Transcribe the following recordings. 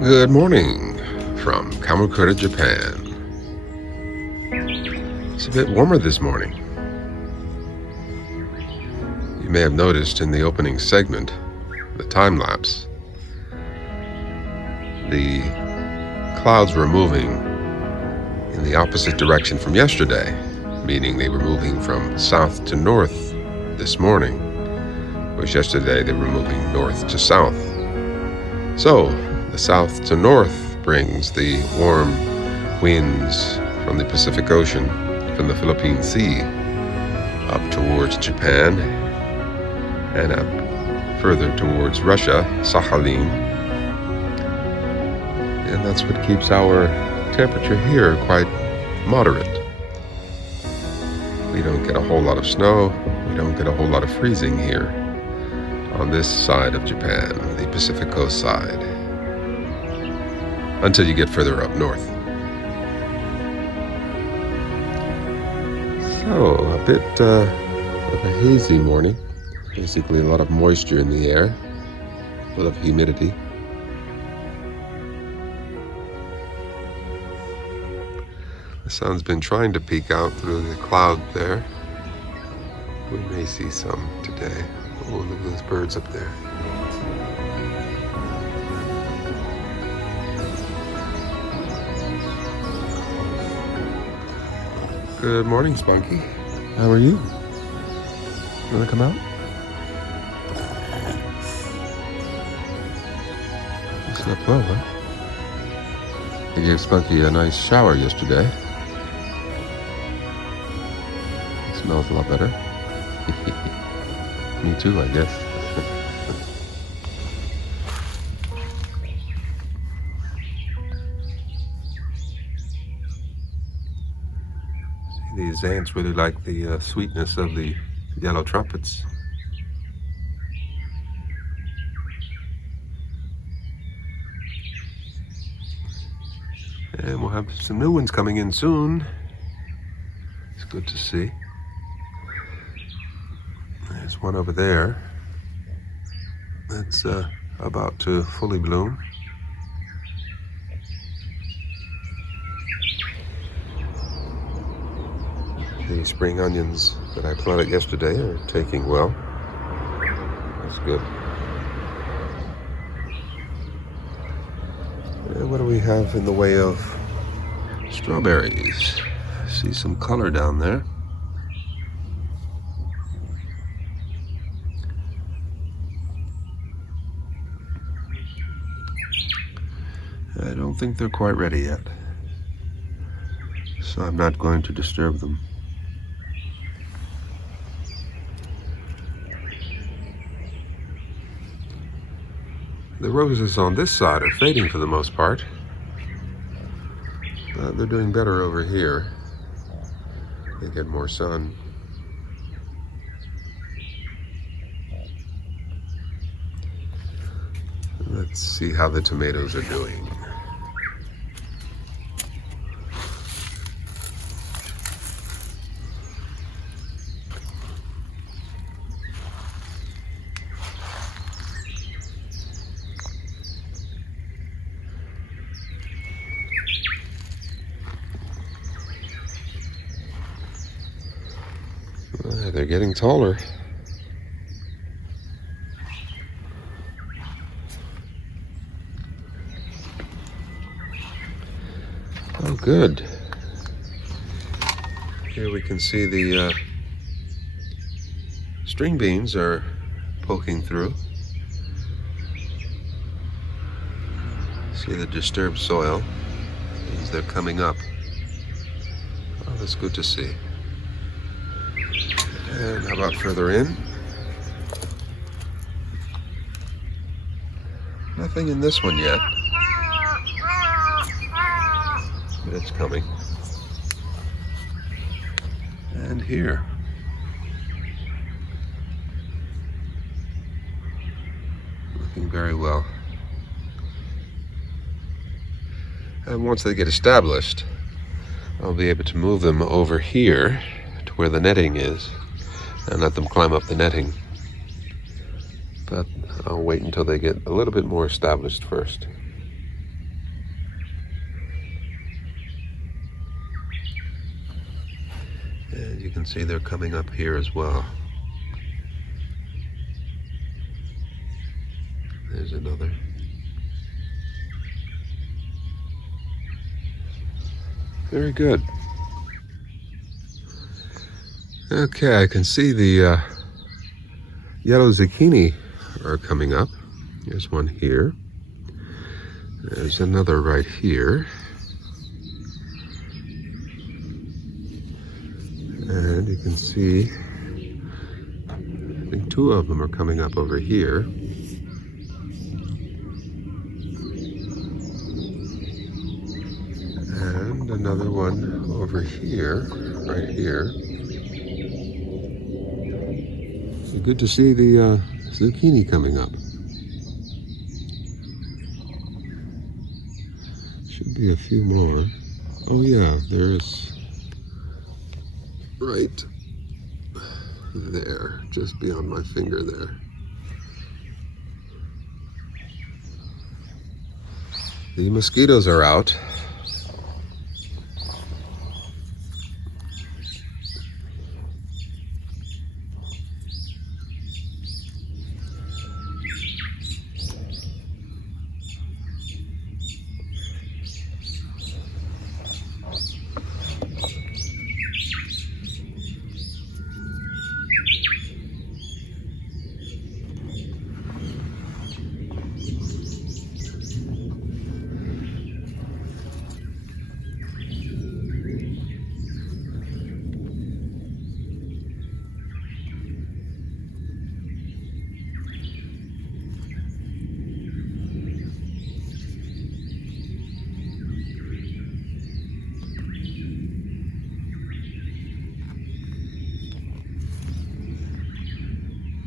Good morning from Kamakura, Japan. It's a bit warmer this morning. You may have noticed in the opening segment, the time lapse, the clouds were moving in the opposite direction from yesterday, meaning they were moving from south to north this morning, whereas yesterday they were moving north to south. So, the south to north brings the warm winds from the Pacific Ocean, from the Philippine Sea, up towards Japan, and up further towards Russia, Sakhalin. And that's what keeps our temperature here quite moderate. We don't get a whole lot of snow, we don't get a whole lot of freezing here on this side of Japan, the Pacific Coast side, until you get further up north. So, a bit of a hazy morning. Basically a lot of moisture in the air, a lot of humidity. The sun's been trying to peek out through the cloud there. We may see some today. Oh, look at those birds up there. Good morning, Spunky. How are you? You wanna come out? You slept well, huh? I gave Spunky a nice shower yesterday. It smells a lot better. Me too, I guess. These ants really like the sweetness of the yellow trumpets. And we'll have some new ones coming in soon. It's good to see. There's one over there that's about to fully bloom. The spring onions that I planted yesterday are taking well. That's good. And what do we have in the way of strawberries? I see some color down there. I don't think they're quite ready yet, so I'm not going to disturb them. The roses on this side are fading for the most part. They're doing better over here. They get more sun. Let's see how the tomatoes are doing. They're getting taller. Oh, good. Here we can see the string beans are poking through. See the disturbed soil as they're coming up. Oh, that's good to see. And how about further in? Nothing in this one yet, but it's coming. And here. Looking very well. And once they get established, I'll be able to move them over here to where the netting is and let them climb up the netting. But I'll wait until they get a little bit more established first. you can see they're coming up here as well. There's another. Very good. Okay, I can see the yellow zucchini are coming up. There's one here. There's another right here. And you can see, I think two of them are coming up over here. And another one over here, right here. So good to see the zucchini coming up. Should be a few more. Oh yeah, there's right there, just beyond my finger there. The mosquitoes are out.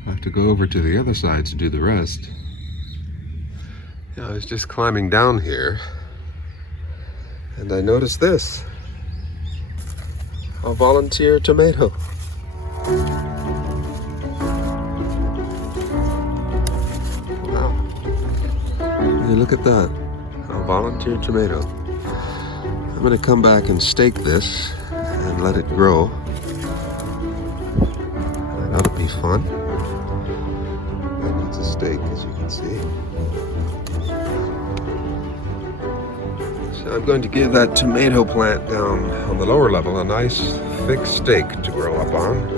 I have to go over to the other side to do the rest. Yeah, I was just climbing down here and I noticed this. A volunteer tomato. Wow. Hey, look at that. A volunteer tomato. I'm gonna come back and stake this and let it grow. That'll be fun. It's a stake, as you can see. So I'm going to give that tomato plant down on the lower level a nice thick stake to grow up on.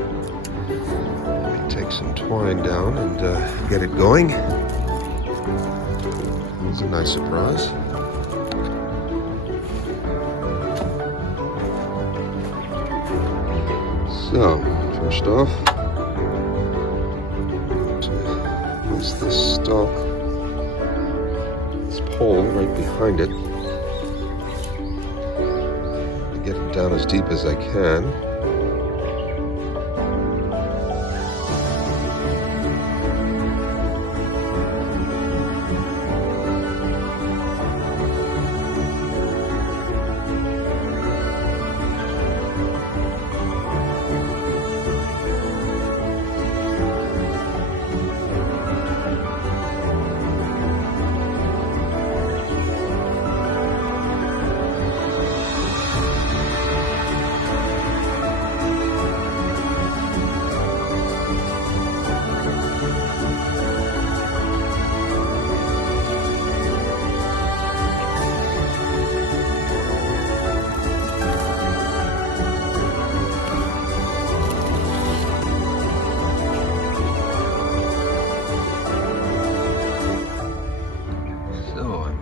Let me take some twine down and get it going. It's a nice surprise. So, first off, this stalk, this pole right behind it. Get it down as deep as I can.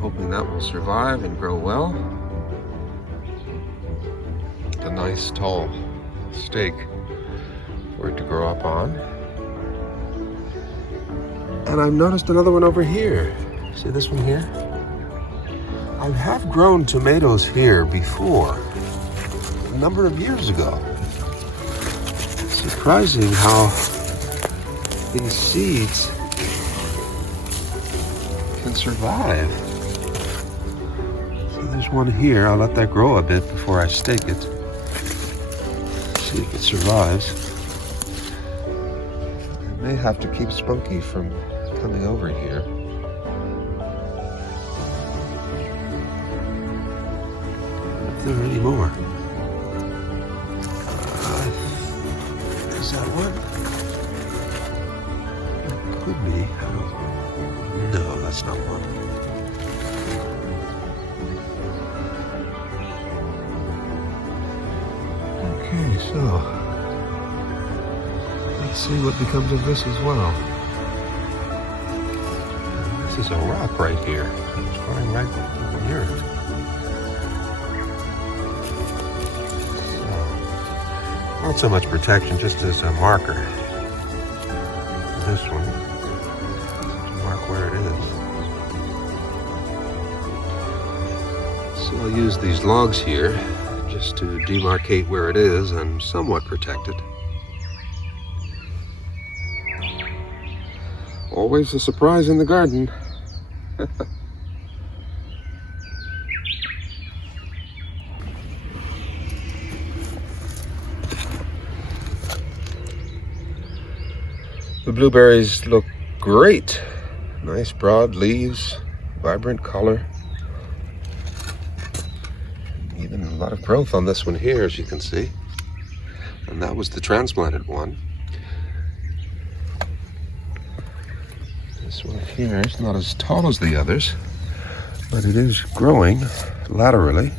Hoping that will survive and grow well. A nice tall stake for it to grow up on. And I've noticed another one over here. See this one here? I have grown tomatoes here before, a number of years ago. It's surprising how these seeds can survive. There's one here. I'll let that grow a bit before I stake it. See if it survives. I may have to keep Spunky from coming over here. If there are any more. So, let's see what becomes of this as well. This is a rock right here. It's growing right here. So, not so much protection, just as a marker. This one, to mark where it is. So I'll use these logs here just to demarcate where it is and somewhat protect it. Always a surprise in the garden. The blueberries look great. Nice broad leaves, vibrant color. Even a lot of growth on this one here, as you can see. And that was the transplanted one. This one here is not as tall as the others, but it is growing laterally.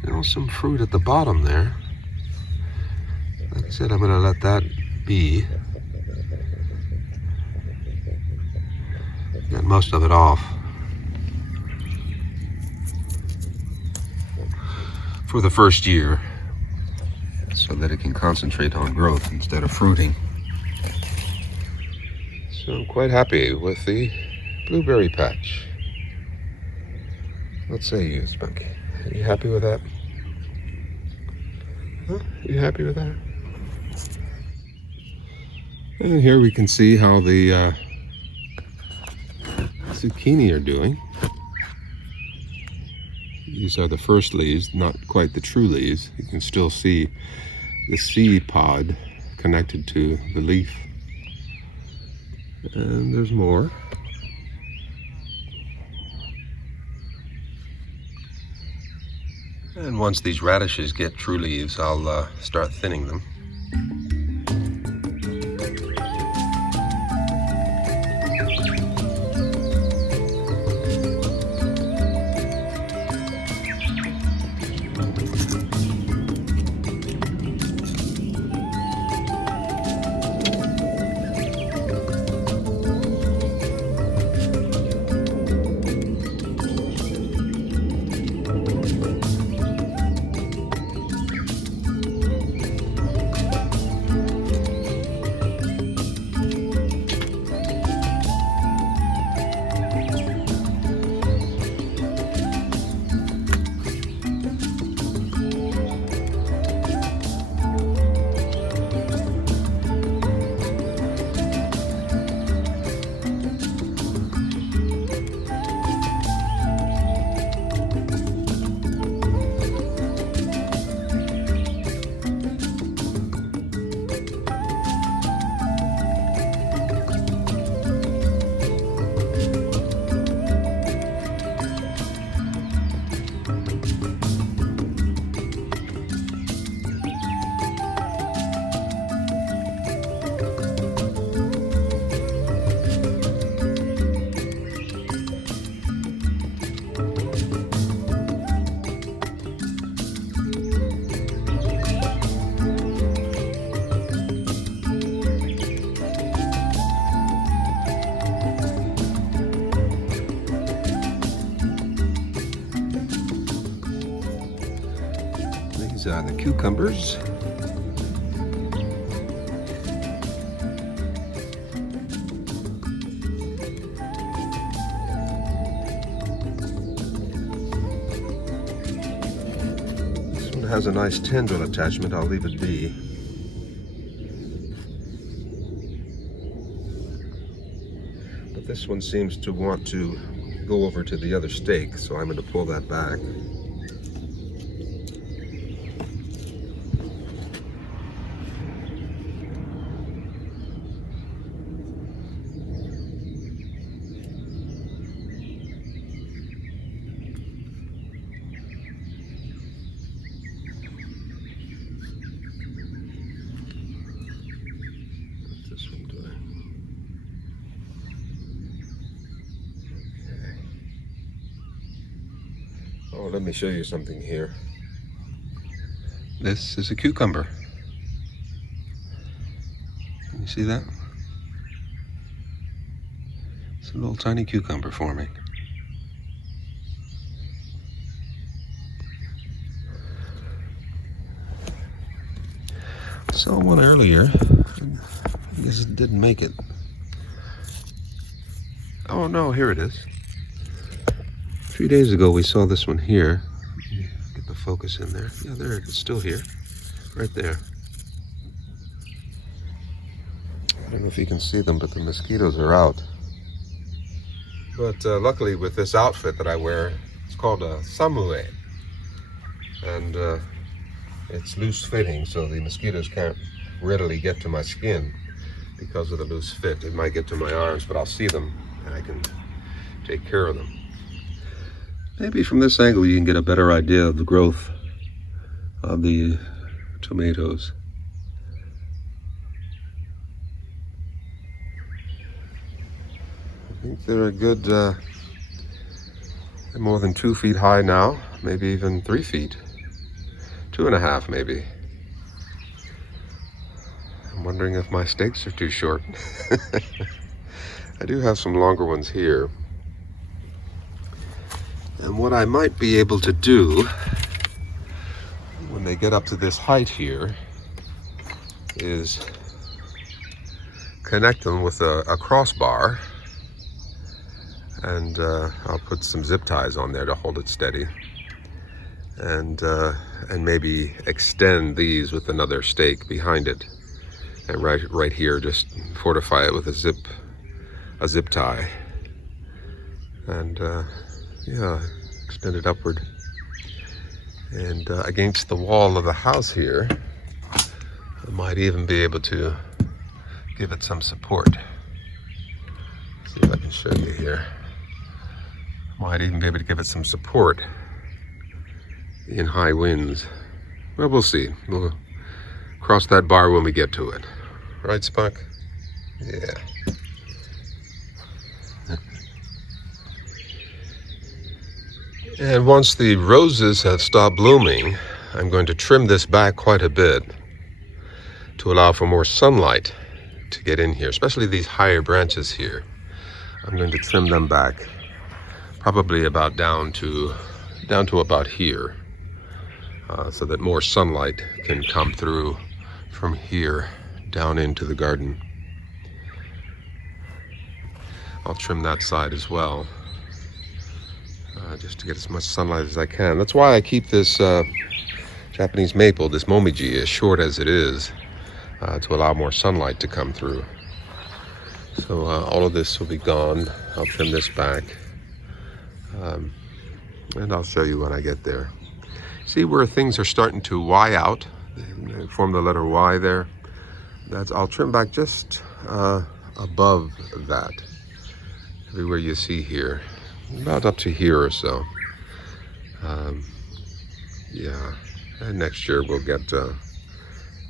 Still some fruit at the bottom there. Like I said, I'm going to let that be. Get most of it off for the first year, so that it can concentrate on growth instead of fruiting. So I'm quite happy with the blueberry patch. What say you, Spunky? Are you happy with that? Huh? You happy with that? And here we can see how the zucchini are doing. These are the first leaves, not quite the true leaves. You can still see the seed pod connected to the leaf. And there's more. And once these radishes get true leaves, I'll start thinning them. These are the cucumbers. This one has a nice tendril attachment. I'll leave it be. But this one seems to want to go over to the other stake, so I'm going to pull that back. let me show you something here. This is a cucumber. Can you see that? It's a little tiny cucumber forming. I saw one earlier. I guess it didn't make it. Oh no, here it is. 3 days ago we saw this one here. Get the focus in there. Yeah, there it is, still here. Right there. I don't know if you can see them, but the mosquitoes are out. But luckily with this outfit that I wear, it's called a samue. And it's loose fitting, so the mosquitoes can't readily get to my skin because of the loose fit. It might get to my arms, but I'll see them and I can take care of them. Maybe from this angle you can get a better idea of the growth of the tomatoes. I think they're a good, they're more than 2 feet high now, maybe even 3 feet. 2.5 maybe. I'm wondering if my stakes are too short. I do have some longer ones here. And what I might be able to do when they get up to this height here is connect them with a crossbar, and I'll put some zip ties on there to hold it steady, and maybe extend these with another stake behind it, and right here just fortify it with a zip tie, and yeah, extend it upward, and against the wall of the house here I might even be able to give it some support. See if I can show you here. Might even be able to give it some support in high winds. Well, we'll see. We'll cross that bar when we get to it. Right, Spunk? Yeah. And once the roses have stopped blooming, I'm going to trim this back quite a bit to allow for more sunlight to get in here, especially these higher branches here. I'm going to trim them back probably about down to about here, so that more sunlight can come through from here down into the garden. I'll trim that side as well, just to get as much sunlight as I can. That's why I keep this Japanese maple, this momiji, as short as it is, to allow more sunlight to come through. So all of this will be gone. I'll trim this back, and I'll show you when I get there. See where things are starting to Y out? They form the letter Y there. I'll trim back just above that. Everywhere you see here, about up to here or so. Yeah, and next year we'll get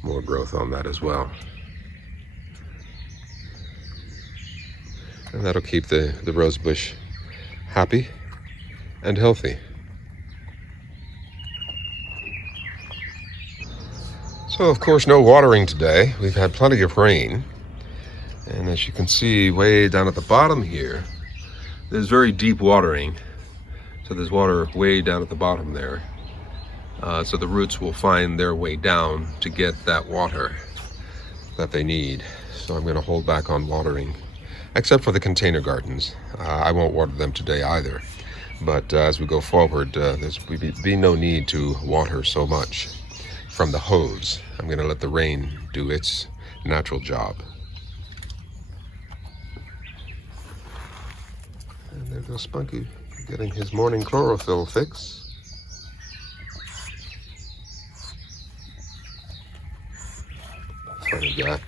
more growth on that as well. And that'll keep the rose bush happy and healthy. So of course no watering today. We've had plenty of rain. And as you can see way down at the bottom here, there's very deep watering. So there's water way down at the bottom there. So the roots will find their way down to get that water that they need. So I'm going to hold back on watering, except for the container gardens. I won't water them today either. But as we go forward, there's be no need to water so much from the hose. I'm going to let the rain do its natural job. And there goes Spunky, getting his morning chlorophyll fix. Funny guy.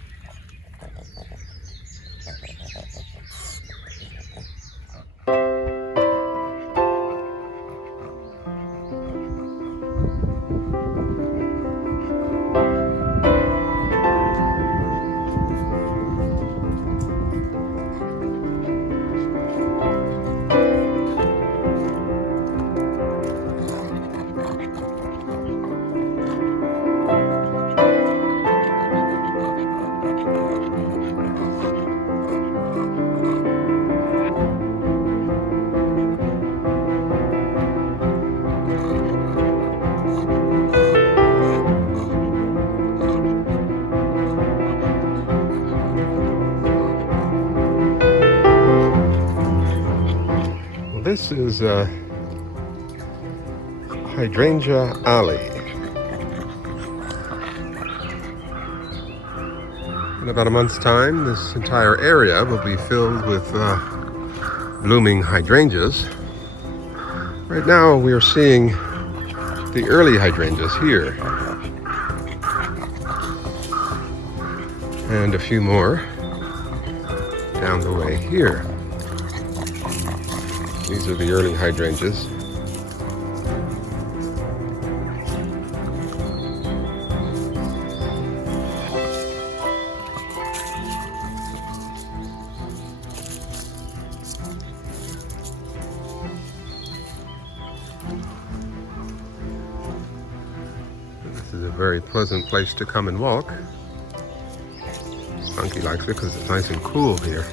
This is Hydrangea Alley. In about a month's time, this entire area will be filled with blooming hydrangeas. Right now, we are seeing the early hydrangeas here, and a few more down the way here. These are the early hydrangeas. This is a very pleasant place to come and walk. Spunky likes it because it's nice and cool here.